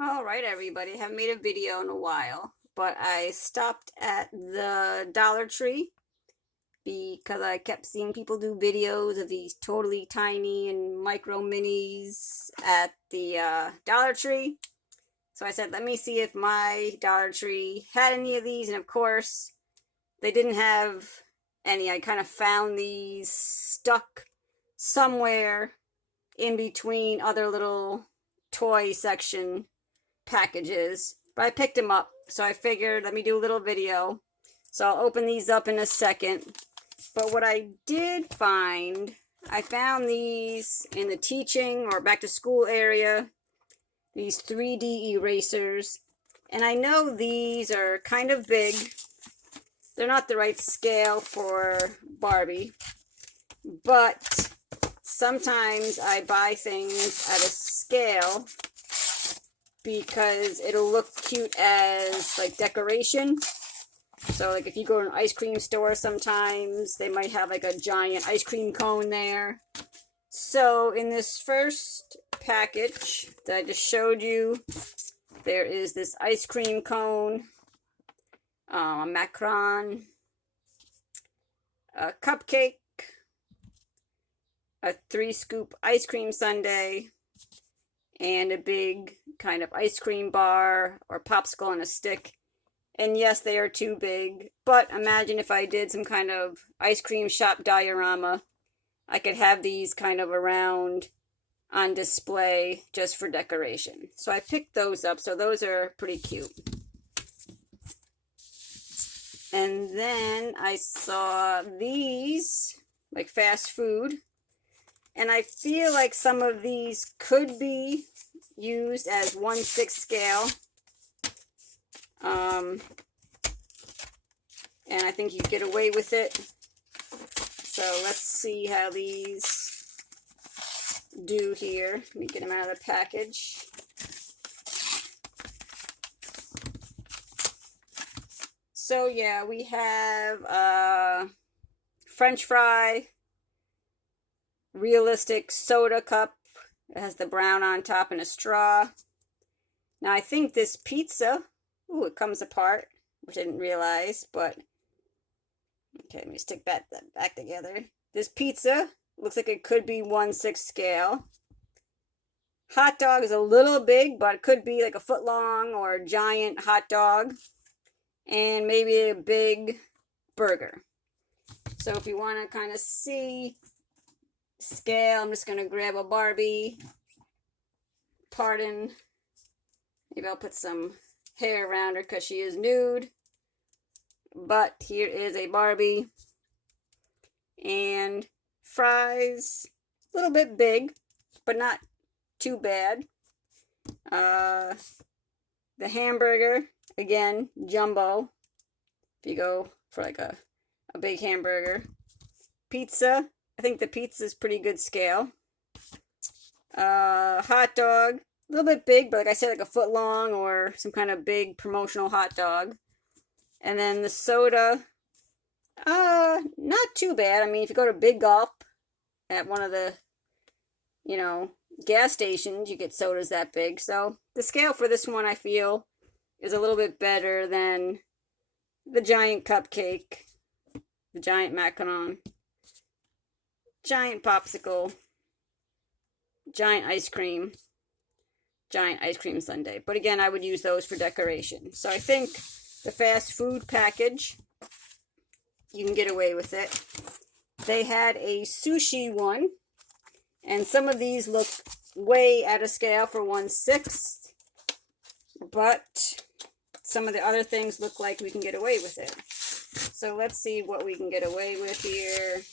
All right, everybody. I haven't made a video in a while, but I stopped at the Dollar Tree because I kept seeing people do videos of these totally tiny and micro minis at the Dollar Tree. So I said, let me see if my Dollar Tree had any of these, and of course, they didn't have any. I kind of found these stuck somewhere in between other little toy section packages, but I picked them up. So I figured, let me do a little video. So I'll open these up in a second. But what I did find, I found these in the teaching or back to school area, these 3D erasers. And I know these are kind of big. They're not the right scale for Barbie, but sometimes I buy things at a scale because it'll look cute as like decoration. So like if you go to an ice cream store, sometimes they might have like a giant ice cream cone there. So in this first package that I just showed you, there is this ice cream cone, a macaron, a cupcake, a 3-scoop ice cream sundae, and a big kind of ice cream bar or popsicle on a stick. And yes, they are too big, but imagine if I did some kind of ice cream shop diorama. I could have these kind of around on display just for decoration. So I picked those up, so those are pretty cute. And then I saw these, like fast food, and I feel like some of these could be used as 1/6 scale. And I think you get away with it. So let's see how these do here. Let me get them out of the package. So yeah, we have French fry, realistic soda cup. It has the brown on top and a straw. Now I think this pizza, ooh, it comes apart, which I didn't realize, but okay, let me stick that back together. This pizza looks like it could be 1/6 scale. Hot dog is a little big, but it could be like a foot long or a giant hot dog. And maybe a big burger. So if you want to kind of see scale, I'm just going to grab a Barbie. Pardon. Maybe I'll put some hair around her because she is nude. But here is a Barbie. And fries, a little bit big, but not too bad. The hamburger, again, jumbo. If you go for like a big hamburger. Pizza, I think the pizza is pretty good scale. Hot dog, a little bit big, but like I said, like a foot long or some kind of big promotional hot dog. And then the soda, not too bad. I mean, if you go to Big Gulp at one of the, gas stations, you get sodas that big. So the scale for this one, I feel, is a little bit better than the giant cupcake, the giant macaron, giant popsicle, giant ice cream sundae. But again, I would use those for decoration. So I think the fast food package, you can get away with it. They had a sushi one, and some of these look way out of scale for 1/6, but some of the other things look like we can get away with it. So let's see what we can get away with here.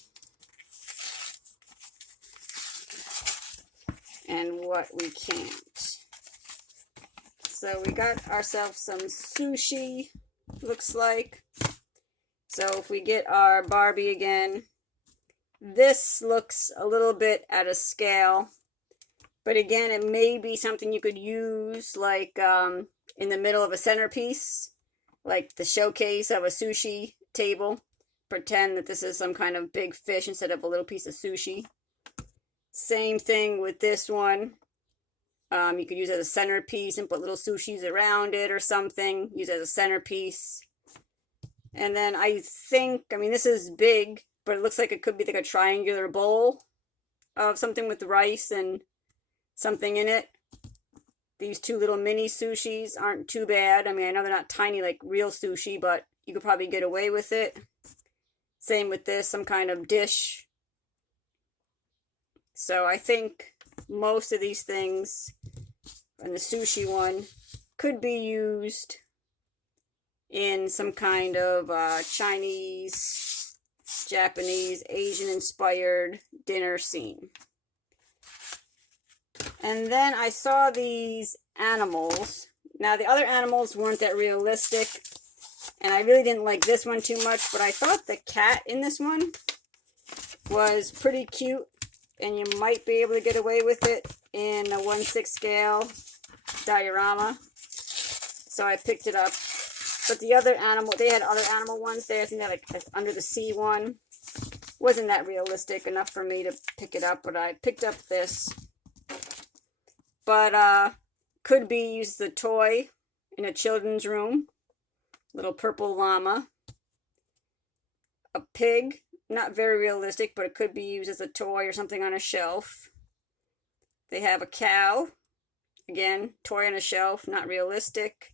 And what we can't. So we got ourselves some sushi, looks like. So if we get our Barbie again, this looks a little bit out of scale. But again, it may be something you could use like in the middle of a centerpiece, like the showcase of a sushi table. Pretend that this is some kind of big fish instead of a little piece of sushi. Same thing with this one. You could use it as a centerpiece and put little sushis around it or something. Use it as a centerpiece. And then I think, I mean, this is big, but it looks like it could be like a triangular bowl of something with rice and something in it. These two little mini sushis aren't too bad. I mean, I know they're not tiny like real sushi, but you could probably get away with it. Same with this, some kind of dish. So I think most of these things, and the sushi one, could be used in some kind of Chinese, Japanese, Asian-inspired dinner scene. And then I saw these animals. Now, the other animals weren't that realistic, and I really didn't like this one too much, but I thought the cat in this one was pretty cute, and you might be able to get away with it in a 1/6 scale diorama. So I picked it up. But the other animal, they had other animal ones there. I think they had like under the sea one. Wasn't that realistic enough for me to pick it up, but I picked up this. But could be used as a toy in a children's room. Little purple llama. A pig. Not very realistic, but it could be used as a toy or something on a shelf. They have a cow. Again, toy on a shelf, not realistic.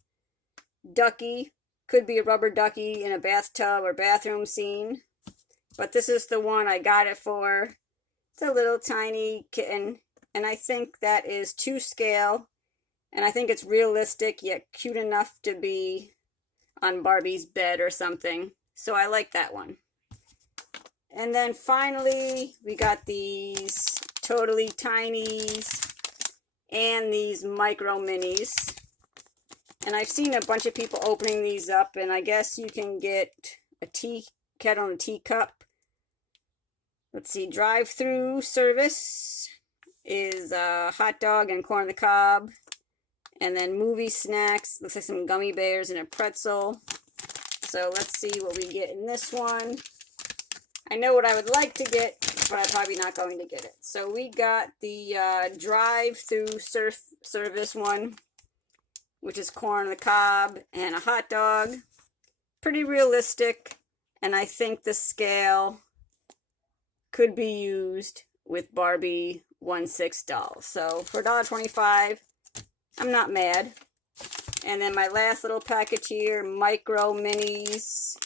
Ducky. Could be a rubber ducky in a bathtub or bathroom scene. But this is the one I got it for. It's a little tiny kitten. And I think that is 2 scale. And I think it's realistic yet cute enough to be on Barbie's bed or something. So I like that one. And then finally, we got these totally tinies and these micro minis. And I've seen a bunch of people opening these up, and I guess you can get a tea kettle and a teacup. Let's see, drive-through service is a hot dog and corn on the cob. And then movie snacks, looks like some gummy bears and a pretzel. So let's see what we get in this one. I know what I would like to get, but I'm probably not going to get it. So we got the drive-through service one, which is corn on the cob and a hot dog. Pretty realistic, and I think the scale could be used with Barbie 1/6 dolls. So for $1.25, I'm not mad. And then my last little package here, micro minis.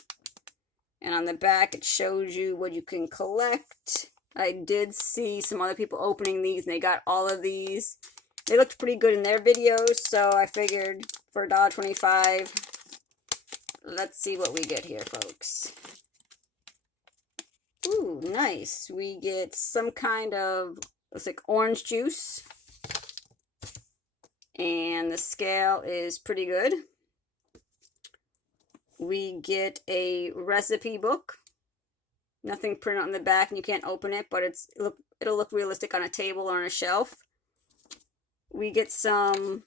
And on the back, it shows you what you can collect. I did see some other people opening these, and they got all of these. They looked pretty good in their videos, so I figured for $1.25, let's see what we get here, folks. Ooh, nice. We get some kind of, looks like orange juice. And the scale is pretty good. We get a recipe book. Nothing printed on the back, and you can't open it, but it'll look realistic on a table or on a shelf. We get some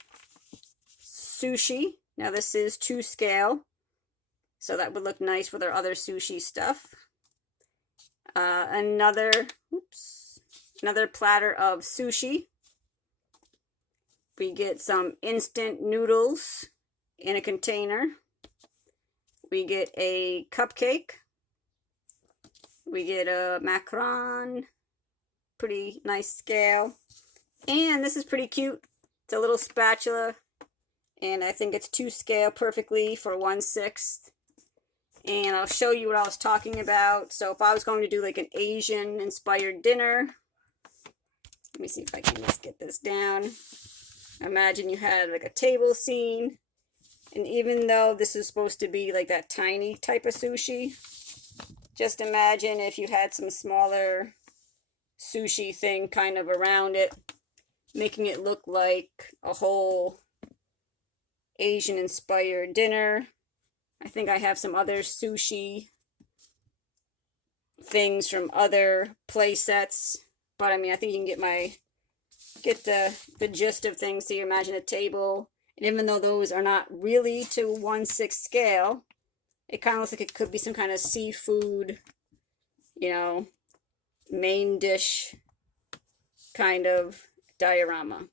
sushi. Now this is 2 scale, so that would look nice with our other sushi stuff. Another platter of sushi. We get some instant noodles in a container. We get a cupcake. We get a macaron. Pretty nice scale. And this is pretty cute. It's a little spatula. And I think it's 2 scale perfectly for 1/6. And I'll show you what I was talking about. So if I was going to do like an Asian inspired dinner. Let me see if I can just get this down. Imagine you had like a table scene. And even though this is supposed to be like that tiny type of sushi, just imagine if you had some smaller sushi thing kind of around it, making it look like a whole Asian-inspired dinner. I think I have some other sushi things from other play sets, but I mean, I think you can get the gist of things. So you imagine a table. And even though those are not really to 1/6 scale, it kind of looks like it could be some kind of seafood, you know, main dish kind of diorama.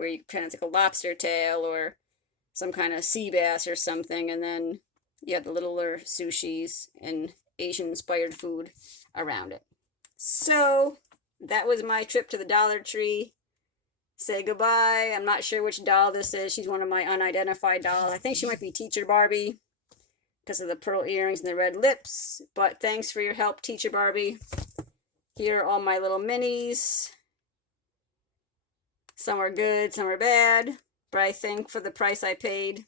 where you pretend it's like a lobster tail or some kind of sea bass or something, and then you have the littler sushis and Asian-inspired food around it. So that was my trip to the Dollar Tree. Say goodbye. I'm not sure which doll this is. She's one of my unidentified dolls. I think she might be Teacher Barbie because of the pearl earrings and the red lips. But thanks for your help, Teacher Barbie. Here are all my little minis. Some are good, some are bad. But I think for the price I paid,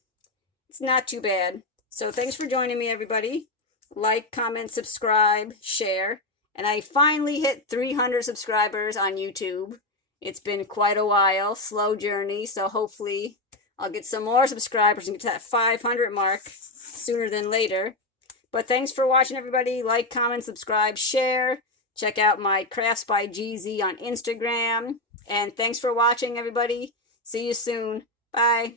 it's not too bad. So thanks for joining me, everybody. Like, comment, subscribe, share. And I finally hit 300 subscribers on YouTube. It's been quite a while, slow journey, so hopefully I'll get some more subscribers and get to that 500 mark sooner than later. But thanks for watching, everybody. Like, comment, subscribe, share. Check out my Crafts by GZ on Instagram. And thanks for watching, everybody. See you soon. Bye.